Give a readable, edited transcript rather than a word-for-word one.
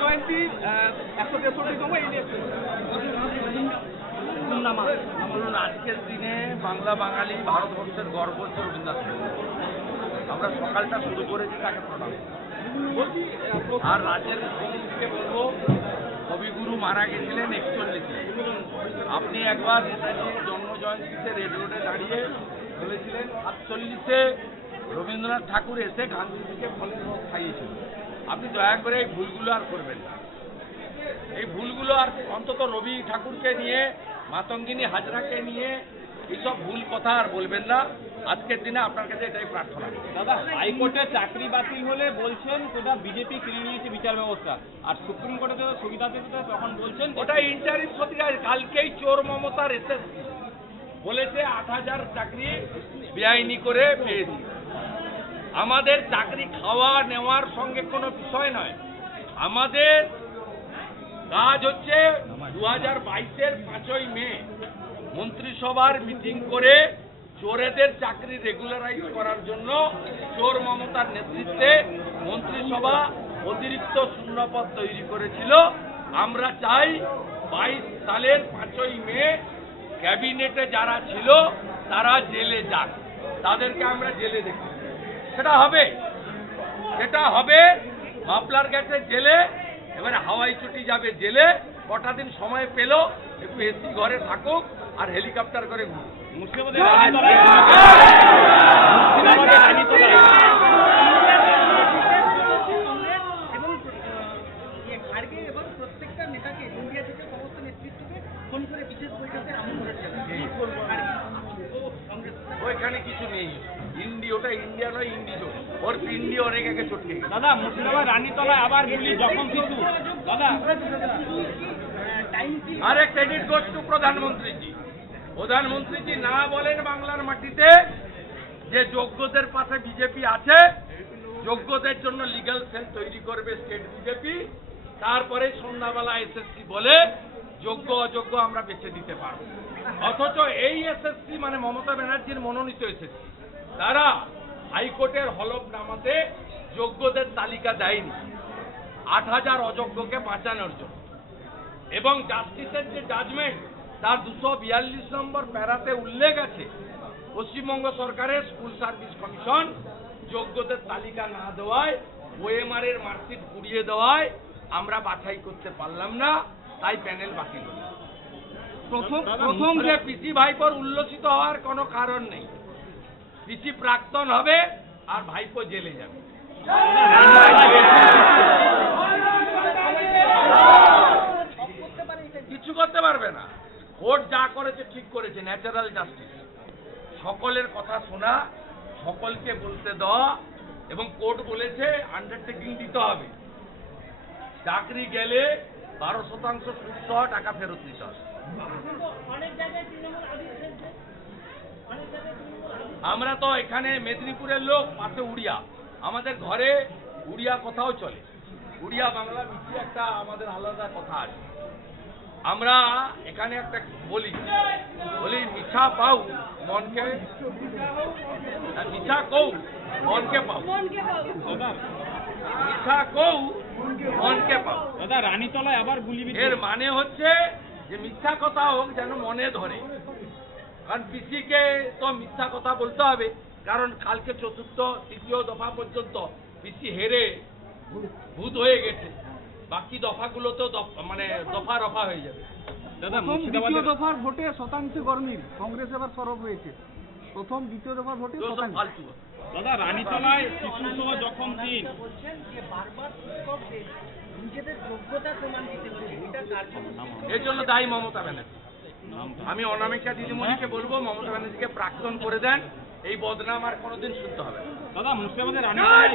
জয়ন্তী 163তম এই নিয়ে আজকের দিনে বাংলা বাঙালি ভারতবর্ষের গর্ব হচ্ছে রবীন্দ্রনাথ ঠাকুর। আমরা সকালটা শুরু করেছি তাকে প্রণাম বলছি আর রাজ্যের মুখ্যমন্ত্রীকে বলবো কবিগুরু মারা গেছিলেন 41-এ। আপনি একবার নেতাজির জন্মজয়ন্তীতে রেড রোডে দাঁড়িয়ে বলেছিলেন 48-এ রবীন্দ্রনাথ ঠাকুর এসে গান্ধীজিকে ফলের রস খাইয়েছিল। আপনি দয়া করে এই ভুলগুলো আর করবেন না। এই ভুলগুলো আর অন্তত রবি ঠাকুরকে নিয়ে, মাতঙ্গিনী হাজরাকে নিয়ে এইসব ভুল কথা আর বলবেন না। আজকের দিনে আপনার কাছে এটাই প্রার্থনা। দাদা, হাইকোর্টে চাকরি বাতিল হলে বলছেন সেটা বিজেপি কিনে নিয়েছে বিচার ব্যবস্থা, আর সুপ্রিম কোর্টে যখন সুবিধা দিতে তখন বলছেন ওটা ইন্টারিম পত্রিকা। কালকেই চোর মমতার এসএসসি বলেছে 8,000 চাকরি বেআইনি করে পেয়েছি। আমাদের চাকরি খাওয়া নেওয়ার সঙ্গে কোনো বিষয় নয়। আমাদের কাজ হচ্ছে 2022-এর 5ই মে মন্ত্রিসভার মিটিং করে চোরেদের চাকরি রেগুলারাইজ করার জন্য চোর মমতার নেতৃত্বে মন্ত্রিসভা অতিরিক্ত শূন্যপদ তৈরি করেছিল। আমরা চাই 22 সালের 5ই মে ক্যাবিনেটে যারা ছিল তারা জেলে যাক, তাদেরকে আমরা জেলে দেখি। সেটা হবে মাফলার গেছে জেলে, এবারে হাওয়াই ছুটি যাবে জেলে। কটা দিন সময় পেল, একটু এসি ঘরে থাকুক আর হেলিকপ্টার করে ঘুরুক। মুর্শিদাবাদের প্রত্যেকটা নেতাকে ইন্ডিয়া থেকে সমস্ত নেতৃত্বকে ফোন করে বিশেষ বৈঠকে আমন্ত্রণ জানায়। ওইখানে কিছু নেই। ওটা ইন্ডিয়া নয়, ইন্ডিজো। ওর পিন্ডি অনেক আগে চটকে গেছে। দাদা, মুর্শিদাবাদ রানীতলায় আবার গুলি জখম শিশু। দাদা, আরে ক্রেডিট গোজ টু প্রধানমন্ত্রীজি। প্রধানমন্ত্রীজি না বলেন বাংলার মাটিতে যে যোগ্যদের পাশে বিজেপি আছে, যোগ্যদের জন্য লিগ্যাল সেল তৈরি করবে স্টেট বিজেপি। তারপরে সন্ধ্যাবেলা এসএসসি বলে যোগ্য অযোগ্য আমরা বেছে দিতে পারব। অথচ এই এসএসসি মানে মমতা ব্যানার্জির মনোনীত এসএসসি, তারা হাইকোর্টের হলফনামাতে যোগ্যদের তালিকা দেয়নি 8,000 অযোগ্যকে বাঁচানোর জন্য। এবং জাস্টিসের যে জাজমেন্ট তার 242 নম্বর প্যারাতে উল্লেখ আছে পশ্চিমবঙ্গ সরকারের স্কুল সার্ভিস কমিশন যোগ্যদের তালিকা না দেওয়ায়, ওএমআর এর মার্কশিট পুড়িয়ে দেওয়ায় আমরা বাছাই করতে পারলাম না, তাই প্যানেল বাতিল হল। প্রথম যে পিসি ভাইপোর উল্লসিত হওয়ার কোনো কারণ নেই। পিসি প্রাক্তন হবে আর ভাইপো জেলে যাবে। কিছু করতে পারবে না। কোর্ট যা করেছে ঠিক করেছে, ন্যাচারাল জাস্টিস। সকলের কথা শোনা, সকলকে বলতে দেওয়া, এবং কোর্ট বলেছে আন্ডারটেকিং দিতে হবে। চাকরি গেলে 12% সুদ সহ টাকা ফেরত দিতে হবে। আমরা তো এখানে মেদিনীপুরের লোক, পাশে উড়িয়া, আমাদের ঘরে উড়িয়া কথাও চলে। উড়িয়া বাংলা মিশিয়ে একটা আমাদের আলাদা কথা আছে। আমরা এখানে একটা বলি মিঠা পাও মনকে, মিঠা কৌ মনকে পাও, মিঠা কৌ মনকে পাও। দাদা, রানীতলায় আবার গুলি। এর মানে হচ্ছে যে মিথ্যা কথা হোক যেন মনে ধরে। কারণ পিসিকে তো মিথ্যা কথা বলতে হবে, কারণ কালকে তৃতীয় দফা পর্যন্ত পিসি হেরে ভূত হয়ে গেছে। বাকি দফাগুলো তো মানে দফা রফা হয়ে যাবে। দাদা, দ্বিতীয় দফার ভোটে শতাংশে গরমিল, কংগ্রেস এবার সরব হয়েছে। প্রথম দ্বিতীয় দফার ভোটে ফালতু। দাদা, রানীতলায় শিশু সহ জখম 3। বলছেন যে বারবার নিজেদের যোগ্যতা প্রমাণ দিতে হবে, এটা কার্যকর। এর জন্য দায়ী মমতা ব্যানার্জি। আমি অনামিকা দিদিমণিকে বলবো মমতা ব্যানার্জিকে প্রাক্তন করে দেন। এই বদনাম আর কোনোদিন শুনতে হবে না। দাদা, মুর্শিদাবাদের রানীতলায়